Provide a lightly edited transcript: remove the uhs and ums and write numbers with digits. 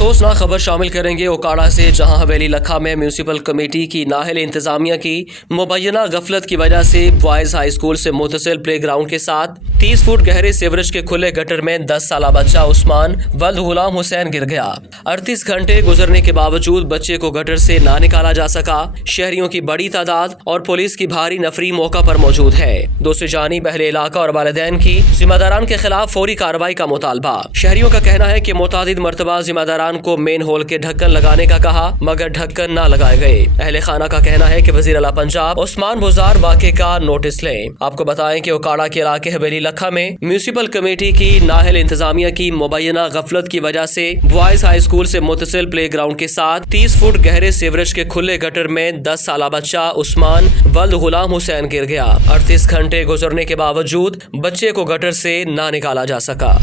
افسوسناک خبر شامل کریں گے اوکاڑا سے، جہاں حویلی لکھا میں میونسپل کمیٹی کی نااہل انتظامیہ کی مبینہ غفلت کی وجہ سے بوائز ہائی اسکول سے متصل پلے گراؤنڈ کے ساتھ 30 فٹ گہرے سیوریج کے کھلے گٹر میں 10 سالہ بچہ عثمان ولد غلام حسین گر گیا۔ 38 گھنٹے گزرنے کے باوجود بچے کو گٹر سے نہ نکالا جا سکا۔ شہریوں کی بڑی تعداد اور پولیس کی بھاری نفری موقع پر موجود ہے۔ دوسری جانب اہل علاقہ اور والدین کی ذمہ داران کے خلاف فوری کارروائی کا مطالبہ۔ شہریوں کا کہنا ہے کہ متعدد مرتبہ ذمہ داران کو مین ہول کے ڈھکن لگانے کا کہا مگر ڈھکن نہ لگائے گئے۔ اہل خانہ کا کہنا ہے کہ وزیر اعلیٰ پنجاب عثمان بزار واقعے کا نوٹس لیں۔ آپ کو بتائیں کہ اوکاڑا کے علاقے حویلی لکھا میں میونسپل کمیٹی کی نااہل انتظامیہ کی مبینہ غفلت کی وجہ سے بوائز ہائی اسکول سے متصل پلے گراؤنڈ کے ساتھ 30 فٹ گہرے سیوریج کے کھلے گٹر میں 10 سالہ بچہ عثمان ولد غلام حسین گر گیا۔ 38 گھنٹے گزرنے کے باوجود بچے کو گٹر سے نہ نکالا جا سکا۔